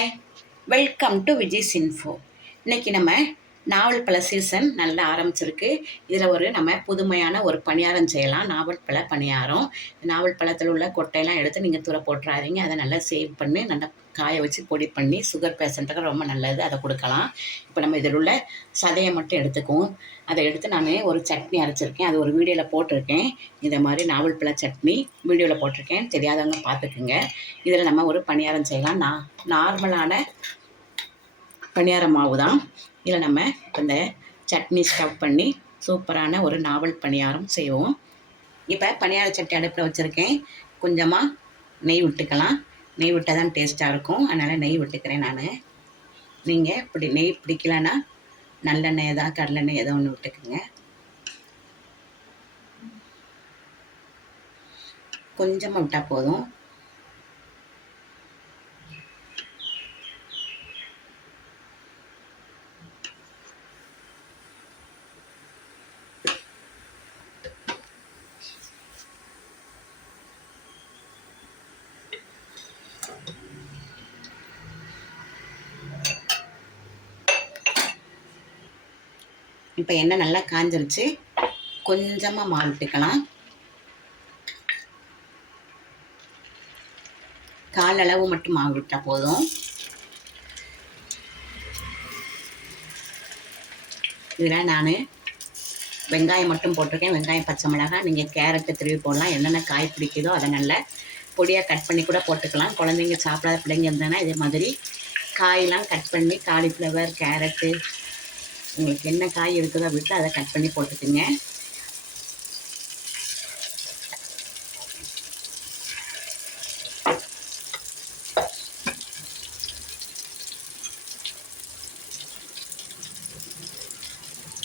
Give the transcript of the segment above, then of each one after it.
Hi, welcome to Vijay's info. இன்றைக்கி நம்ம நாவல் பழ சீசன் நல்லா ஆரம்பிச்சிருக்கு. இதில் நம்ம புதுமையான ஒரு பணியாரம் செய்யலாம். நாவல் பழ பணியாரம். நாவல் பழத்தில் உள்ள கொட்டையெல்லாம் எடுத்து நீங்கள் தூர போட்டுறாதீங்க. அதை நல்லா சேவ் பண்ணி நல்லா காய வச்சு பொடி பண்ணி சுகர் பேஷண்ட்டுக்கு ரொம்ப நல்லது, அதை கொடுக்கலாம். இப்போ நம்ம இதில் உள்ள சதையை மட்டும் எடுத்துக்குவோம். அதை எடுத்து நான் ஒரு சட்னி அரைச்சிருக்கேன். அது ஒரு வீடியோவில் போட்டிருக்கேன். இதை மாதிரி நாவல் பழ சட்னி வீடியோவில் போட்டிருக்கேன். தெரியாதவங்க பார்த்துக்குங்க. இதில் நம்ம ஒரு பணியாரம் செய்யலாம். நார்மலான பணியார மாவு தான். இதில் நம்ம இந்த சட்னி ஸ்டவ் பண்ணி சூப்பரான ஒரு நாவல் பணியாரம் செய்வோம். இப்போ பணியார சட்டி அடுப்பில் வச்சுருக்கேன். கொஞ்சமாக நெய் விட்டுக்கலாம். நெய் விட்டால் தான் டேஸ்ட்டாக இருக்கும். அதனால் நெய் விட்டுக்கிறேன் நான். நீங்கள் இப்படி நெய் பிடிக்கலன்னா நல்லெண்ணெய் தான், கடலெண்ணெய் ஏதோ ஒன்று விட்டுக்குங்க. கொஞ்சமாக விட்டால் போதும். இப்போ எண்ணெய் நல்லா காஞ்சிருச்சு. கொஞ்சமாக மாவு விட்டுக்கலாம். கால் அளவு மட்டும் மாவு விட்டால் போதும். இதில் நான் வெங்காயம் மட்டும் போட்டிருக்கேன். வெங்காயம், பச்சை மிளகாய், நீங்கள் கேரட்டு திருவி போடலாம். என்னென்ன காய் பிடிக்குதோ அதை நல்லா பொடியாக கட் பண்ணி கூட போட்டுக்கலாம். குழந்தைங்க சாப்பிடாத பிள்ளைங்க இருந்ததுன்னா இதே மாதிரி காயெல்லாம் கட் பண்ணி, காலிஃப்ளவர், கேரட்டு, உங்களுக்கு என்ன காய் இருக்குதோ வீட்டில் அதை கட் பண்ணி போட்டுக்குங்க.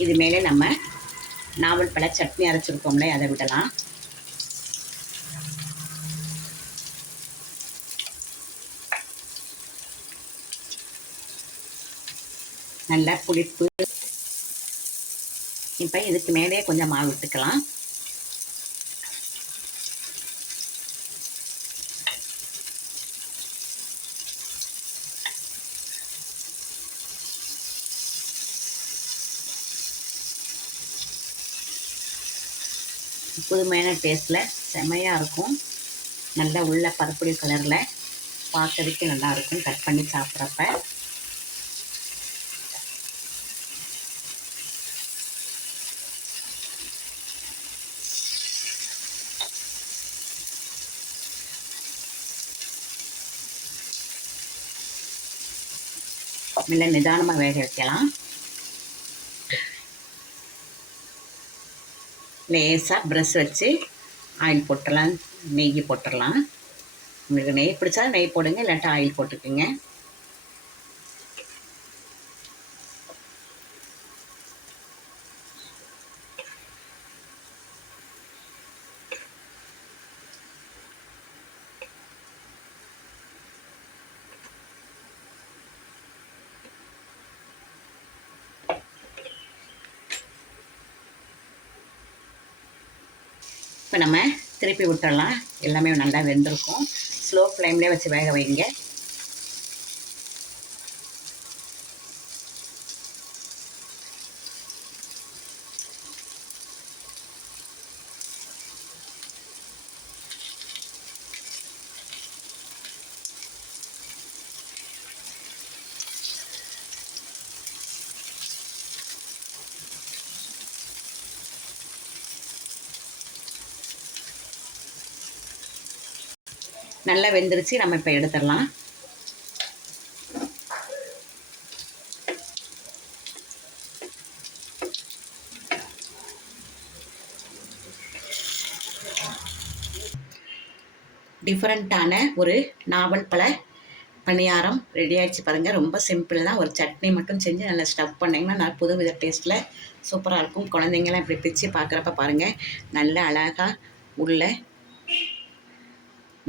இது மேலே நம்ம நாவல் பழ சட்னி அரைச்சிருக்கோம்ல, அதை விடலாம். நல்லா புளிப்பு. இப்போ இதுக்கு மேலே கொஞ்சம் மாவு விட்டுக்கலாம். புதுமையான டேஸ்ட்டில் செமையாக இருக்கும். நல்லா உள்ள பருப்புடி கலரில் பார்க்கறதுக்கு நல்லாயிருக்கும் கட் பண்ணி சாப்பிட்றப்ப. நல்லா நிதானமாக வேக வைக்கலாம். லேசாக ப்ரஷ் வச்சு ஆயில் போட்டுடலாம், நெய் போட்டுடலாம். உங்களுக்கு நெய் பிடிச்சா நெய் போடுங்க, இல்லாட்டா ஆயில் போட்டுக்குங்க. இப்போ நம்ம திருப்பி விட்டுடலாம். எல்லாமே நல்லா வெந்திருக்கும். ஸ்லோ ஃப்ளேம்லேயே வச்சு வேக வைங்க. நல்லா வெந்துருச்சு. நம்ம இப்போ எடுத்துடலாம். டிஃப்ரெண்ட்டான ஒரு நாவல் பழ பணியாரம் ரெடி ஆகிடுச்சு பாருங்கள். ரொம்ப சிம்பிள் தான். ஒரு சட்னி மட்டும் செஞ்சு நல்லா ஸ்டஃப் பண்ணிங்கன்னா நல்லா புது வித டேஸ்ட்டில் சூப்பராக இருக்கும். குழந்தைங்களாம் இப்படி பிச்சு பார்க்குறப்ப பாருங்கள், நல்ல அழகாக உள்ள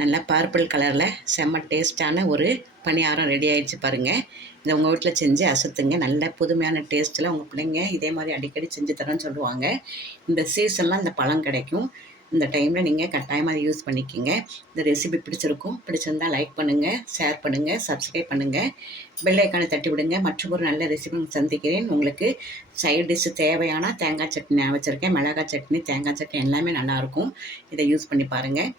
நல்லா பர்பிள் கலரில் செம்ம டேஸ்ட்டான ஒரு பணியாரம் ரெடி ஆகிடுச்சு பாருங்கள். இதை உங்கள் வீட்டில் செஞ்சு அசத்துங்க. நல்ல புதுமையான டேஸ்ட்டில் உங்கள் பிள்ளைங்க இதே மாதிரி அடிக்கடி செஞ்சு தரேன்னு சொல்லுவாங்க. இந்த சீசன்லாம் இந்த பழம் கிடைக்கும். இந்த டைமில் நீங்கள் கட்டாயமாக அதை யூஸ் பண்ணிக்கோங்க. இந்த ரெசிபி பிடிச்சிருக்கும். பிடிச்சிருந்தால் லைக் பண்ணுங்கள், ஷேர் பண்ணுங்கள், சப்ஸ்கிரைப் பண்ணுங்கள், பெல் ஐக்கானை தட்டி விடுங்க. மற்றும் ஒரு நல்ல ரெசிபி சந்திக்கிறேன். உங்களுக்கு சைட் டிஷ்ஷு தேவையான தேங்காய் சட்னி நான் வச்சுருக்கேன். மிளகாய் சட்னி, தேங்காய் சட்னி எல்லாமே நல்லாயிருக்கும். இதை யூஸ் பண்ணி பாருங்கள்.